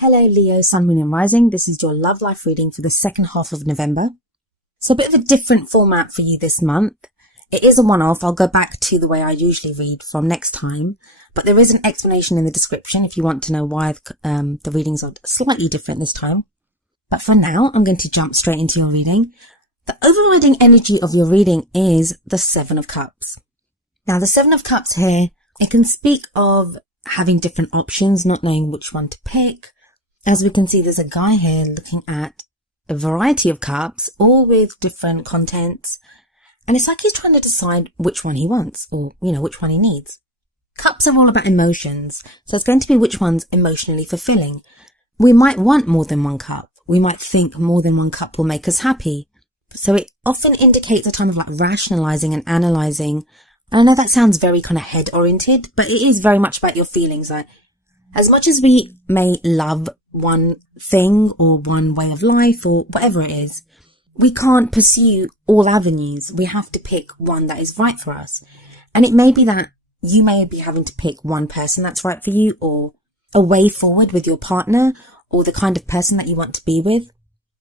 Hello Leo, Sun, Moon and Rising. This is your love life reading for the second half of November. So a bit of a different format for you this month. It is a one-off. I'll go back to the way I usually read from next time. But there is an explanation in the description if you want to know why the readings are slightly different this time. But for now, I'm going to jump straight into your reading. The overriding energy of your reading is the Seven of Cups. Now the Seven of Cups here, it can speak of having different options, not knowing which one to pick. As we can see, there's a guy here looking at a variety of cups, all with different contents. And it's like he's trying to decide which one he wants or, which one he needs. Cups are all about emotions. So it's going to be which one's emotionally fulfilling. We might want more than one cup. We might think more than one cup will make us happy. So it often indicates a time of rationalizing and analyzing. And I know that sounds very kind of head oriented, but it is very much about your feelings. As much as we may love one thing or one way of life or whatever it is, we can't pursue all avenues. We have to pick one that is right for us. And it may be that you may be having to pick one person that's right for you, or a way forward with your partner, or the kind of person that you want to be with.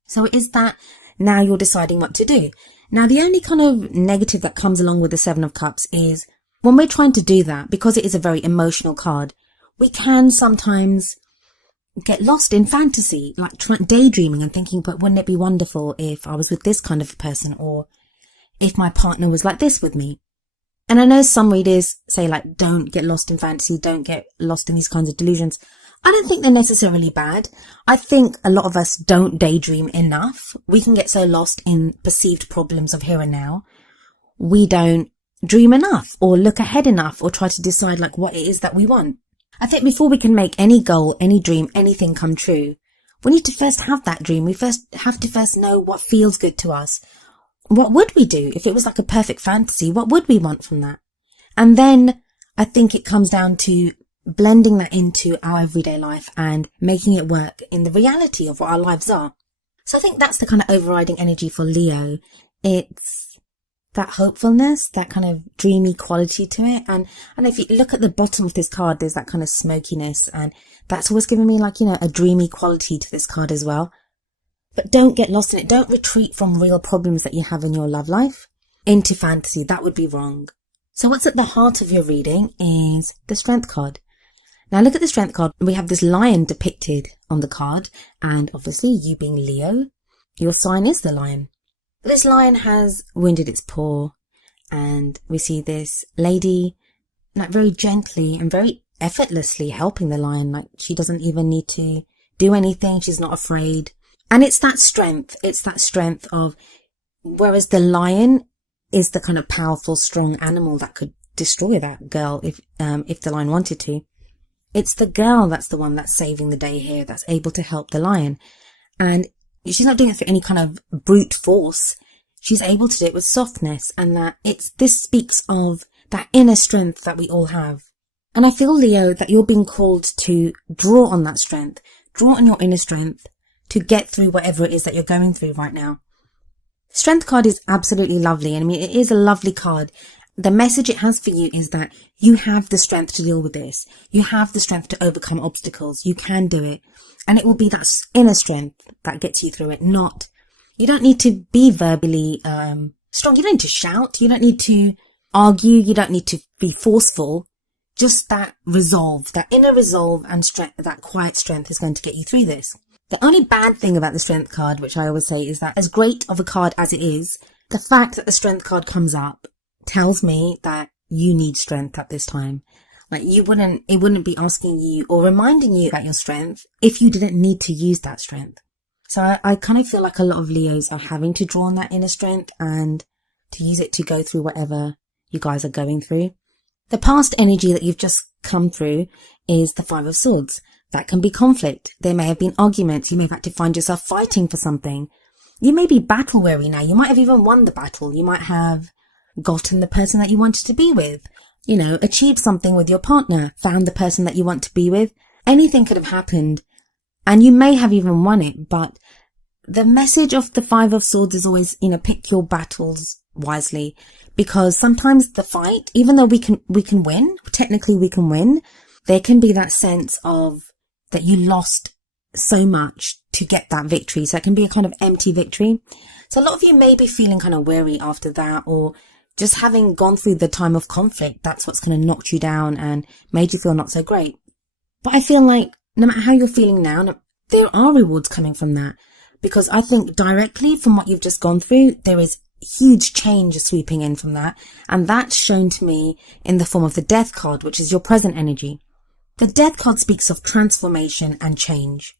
So it is that now you're deciding what to do. Now the only kind of negative that comes along with the Seven of Cups is when we're trying to do that, because it is a very emotional card, we can sometimes get lost in fantasy, daydreaming and thinking, but wouldn't it be wonderful if I was with this kind of a person, or if my partner was like this with me? And I know some readers say don't get lost in fantasy, don't get lost in these kinds of delusions. I don't think they're necessarily bad. I think a lot of us don't daydream enough. We can get so lost in perceived problems of here and now. We don't dream enough or look ahead enough or try to decide what it is that we want. I think before we can make any goal, any dream, anything come true, we need to first have that dream. We have to know what feels good to us. What would we do if it was like a perfect fantasy? What would we want from that? And then I think it comes down to blending that into our everyday life and making it work in the reality of what our lives are. So I think that's the kind of overriding energy for Leo. It's that hopefulness, that kind of dreamy quality to it. And if you look at the bottom of this card, there's that kind of smokiness, and that's always given me a dreamy quality to this card as well. But don't get lost in it. Don't retreat from real problems that you have in your love life into fantasy. That would be wrong. So what's at the heart of your reading is the Strength card. Now look at the Strength card. We have this lion depicted on the card, and obviously you being Leo, your sign is the lion. This lion has wounded its paw, and we see this lady very gently and very effortlessly helping the lion. She doesn't even need to do anything. She's not afraid. And it's that strength. It's that strength of, whereas the lion is the kind of powerful, strong animal that could destroy that girl if the lion wanted to. It's the girl that's the one that's saving the day here, that's able to help the lion. And she's not doing it for any kind of brute force. She's able to do it with softness, and this speaks of that inner strength that we all have. And I feel, Leo, that you're being called to draw on that strength, draw on your inner strength to get through whatever it is that you're going through right now. The Strength card is absolutely lovely. And it is a lovely card. The message it has for you is that you have the strength to deal with this. You have the strength to overcome obstacles. You can do it. And it will be that inner strength that gets you through it. You don't need to be verbally strong. You don't need to shout. You don't need to argue. You don't need to be forceful. Just that resolve, that inner resolve and strength, that quiet strength is going to get you through this. The only bad thing about the Strength card, which I always say, is that as great of a card as it is, the fact that the Strength card comes up tells me that you need strength at this time. It wouldn't be asking you or reminding you about your strength if you didn't need to use that strength. So I kind of feel like a lot of Leos are having to draw on that inner strength and to use it to go through whatever you guys are going through. The past energy that you've just come through is the Five of Swords. That can be conflict. There may have been arguments. You may have had to find yourself fighting for something. You may be battle weary now. You might have even won the battle. You might have gotten the person that you wanted to be with. Achieved something with your partner, found the person that you want to be with. Anything could have happened, and you may have even won it. But the message of the Five of Swords is always, pick your battles wisely, because sometimes the fight, even though we can win, technically we can win, there can be that sense of that you lost so much to get that victory. So it can be a kind of empty victory. So a lot of you may be feeling kind of weary after that, or just having gone through the time of conflict. That's what's kind of knocked you down and made you feel not so great. But I feel like no matter how you're feeling now, there are rewards coming from that. Because I think directly from what you've just gone through, there is huge change sweeping in from that. And that's shown to me in the form of the Death card, which is your present energy. The Death card speaks of transformation and change.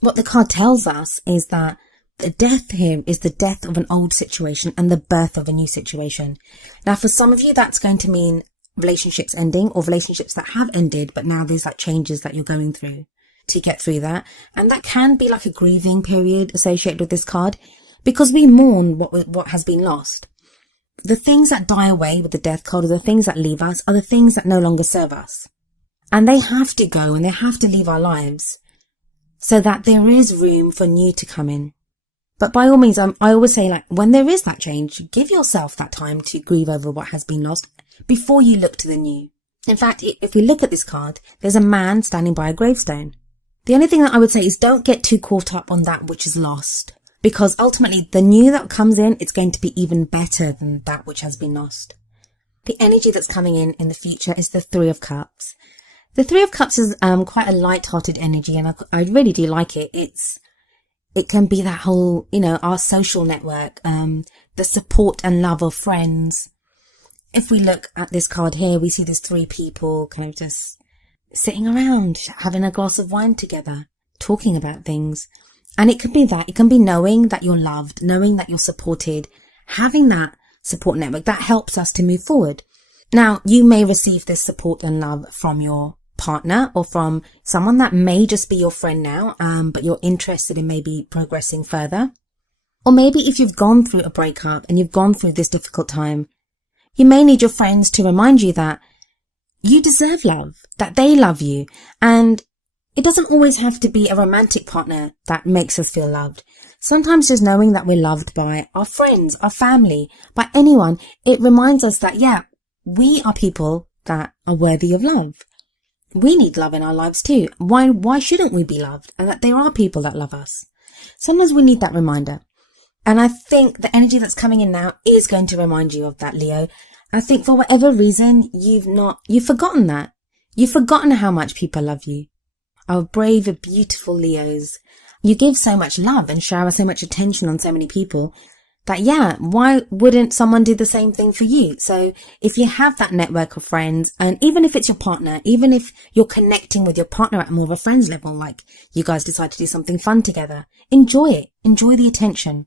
What the card tells us is that the death here is the death of an old situation and the birth of a new situation. Now, for some of you, that's going to mean relationships ending, or relationships that have ended, but now there's like changes that you're going through to get through that. And that can be like a grieving period associated with this card, because we mourn what has been lost. The things that die away with the Death card, or the things that leave us, are the things that no longer serve us. And they have to go, and they have to leave our lives so that there is room for new to come in. But by all means, I always say, like, when there is that change, give yourself that time to grieve over what has been lost before you look to the new. In fact, if we look at this card, there's a man standing by a gravestone. The only thing that I would say is don't get too caught up on that which is lost, because ultimately the new that comes in, it's going to be even better than that which has been lost. The energy that's coming in the future is the Three of Cups. The Three of Cups is quite a light-hearted energy, and I really do like it. It can be that whole, our social network, the support and love of friends. If we look at this card here, we see there's three people kind of just sitting around, having a glass of wine together, talking about things. And it can be that. It can be knowing that you're loved, knowing that you're supported, having that support network that helps us to move forward. Now, you may receive this support and love from your partner, or from someone that may just be your friend now, but you're interested in maybe progressing further. Or maybe if you've gone through a breakup and you've gone through this difficult time, you may need your friends to remind you that you deserve love, that they love you. And it doesn't always have to be a romantic partner that makes us feel loved. Sometimes just knowing that we're loved by our friends, our family, by anyone, it reminds us that, yeah, we are people that are worthy of love. We need love in our lives too. Why shouldn't we be loved? And that there are people that love us. Sometimes we need that reminder. And I think the energy that's coming in now is going to remind you of that, Leo. I think for whatever reason, you've forgotten that. You've forgotten how much people love you. Our brave, beautiful Leos. You give so much love and shower so much attention on so many people that, yeah, why wouldn't someone do the same thing for you? So if you have that network of friends, and even if it's your partner, even if you're connecting with your partner at more of a friends level, like you guys decide to do something fun together, enjoy it. Enjoy the attention.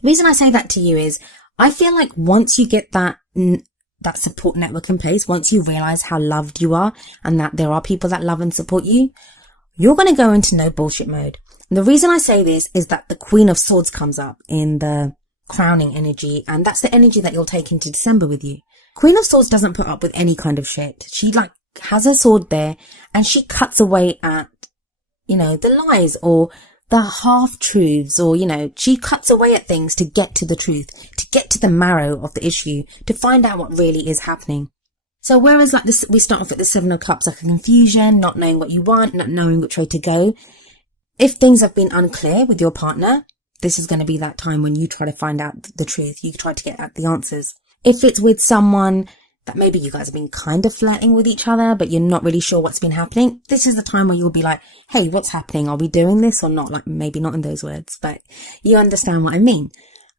The reason I say that to you is I feel like once you get that support network in place, once you realize how loved you are and that there are people that love and support you, you're going to go into no bullshit mode. And the reason I say this is that the Queen of Swords comes up in the crowning energy, and that's the energy that you'll take into December with you. Queen of Swords doesn't put up with any kind of shit. She has her sword there, and she cuts away at, the lies or the half-truths, or, she cuts away at things to get to the truth, to get to the marrow of the issue, to find out what really is happening. So whereas like this, we start off with the Seven of Cups, like a confusion, not knowing what you want, not knowing which way to go. If things have been unclear with your partner, this is going to be that time when you try to find out the truth. You try to get at the answers. If it's with someone that maybe you guys have been kind of flirting with each other, but you're not really sure what's been happening, this is the time where you'll be like, hey, what's happening? Are we doing this or not? Like, maybe not in those words, but you understand what I mean.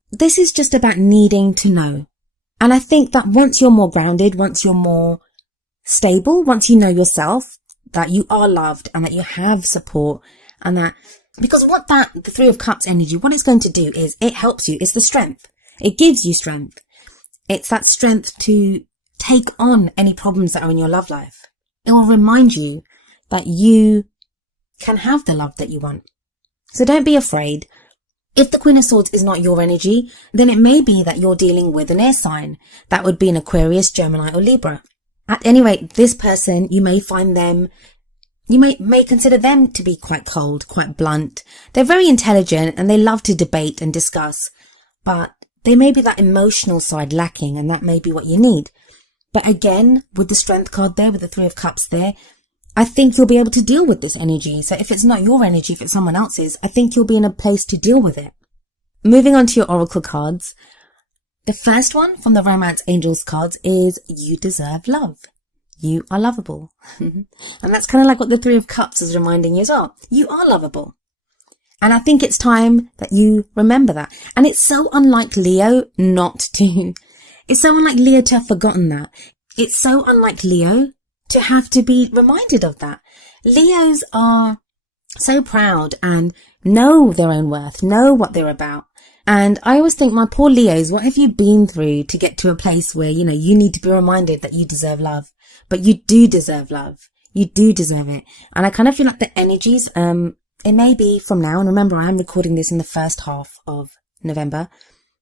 This is just about needing to know. And I think that once you're more grounded, once you're more stable, once you know yourself, that you are loved and that you have support, and that, because the Three of Cups energy, what it's going to do is it helps you. It's the strength. It gives you strength. It's that strength to take on any problems that are in your love life. It will remind you that you can have the love that you want. So don't be afraid. If the Queen of Swords is not your energy, then it may be that you're dealing with an air sign. That would be an Aquarius, Gemini, or Libra. At any rate, this person, you may find them, you may consider them to be quite cold, quite blunt. They're very intelligent and they love to debate and discuss, but they may be that emotional side lacking, and that may be what you need. But again, with the Strength card there, with the Three of Cups there, I think you'll be able to deal with this energy. So if it's not your energy, if it's someone else's, I think you'll be in a place to deal with it. Moving on to your oracle cards. The first one from the Romance Angels cards is you deserve love. You are lovable. And that's kind of like what the Three of Cups is reminding you as well. You are lovable. And I think it's time that you remember that. And it's so unlike Leo not to. It's so unlike Leo to have forgotten that. It's so unlike Leo to have to be reminded of that. Leos are so proud and know their own worth, know what they're about. And I always think, my poor Leos, what have you been through to get to a place where, you need to be reminded that you deserve love? But you do deserve love. You do deserve it. And I kind of feel like the energies, it may be from now, and remember I am recording this in the first half of November,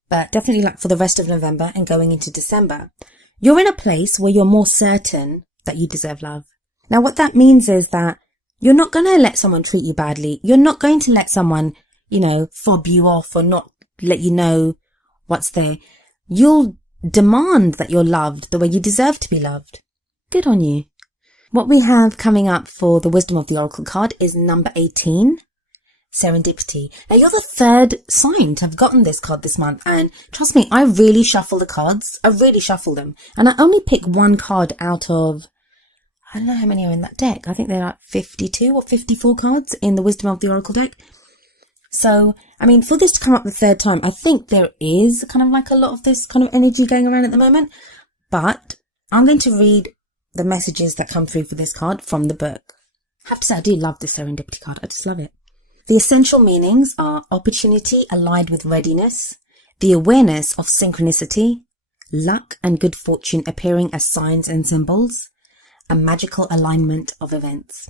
but definitely like for the rest of November and going into December, you're in a place where you're more certain that you deserve love. Now what that means is that you're not going to let someone treat you badly. You're not going to let someone, fob you off or not let you know what's there. You'll demand that you're loved the way you deserve to be loved. Good on you. What we have coming up for the Wisdom of the Oracle card is number 18, Serendipity. Now you're the third sign to have gotten this card this month, and trust me, I really shuffle the cards. I really shuffle them, and I only pick one card out of, I don't know how many are in that deck. I think they're like 52 or 54 cards in the Wisdom of the Oracle deck. So, for this to come up the third time, I think there is kind of like a lot of this kind of energy going around at the moment, but I'm going to read the messages that come through for this card from the book. I have to say, I do love this Serendipity card. I just love it. The essential meanings are opportunity allied with readiness, the awareness of synchronicity, luck and good fortune appearing as signs and symbols, a magical alignment of events.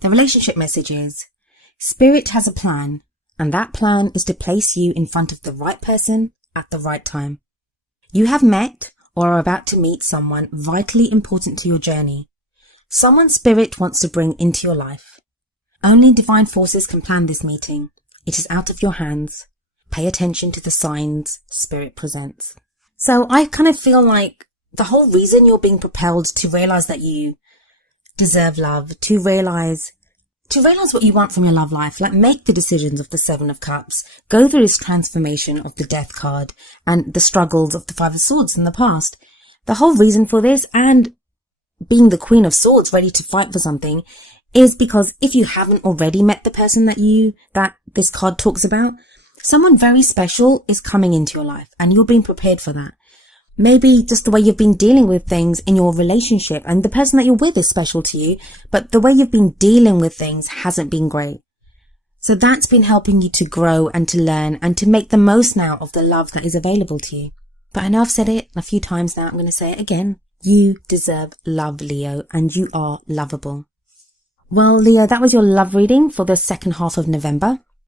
The relationship message is, Spirit has a plan, and that plan is to place you in front of the right person at the right time. You have met or are about to meet someone vitally important to your journey. Someone Spirit wants to bring into your life. Only divine forces can plan this meeting. It is out of your hands. Pay attention to the signs Spirit presents. So I kind of feel like the whole reason you're being propelled to realize that you deserve love, to realize what you want from your love life, like make the decisions of the Seven of Cups, go through this transformation of the Death card and the struggles of the Five of Swords in the past. The whole reason for this, and being the Queen of Swords ready to fight for something, is because if you haven't already met the person that this card talks about, someone very special is coming into your life and you're being prepared for that. Maybe just the way you've been dealing with things in your relationship, and the person that you're with is special to you, but the way you've been dealing with things hasn't been great. So that's been helping you to grow and to learn and to make the most now of the love that is available to you. But I know I've said it a few times now, I'm going to say it again. You deserve love, Leo, and you are lovable. Well, Leo, that was your love reading for the second half of November.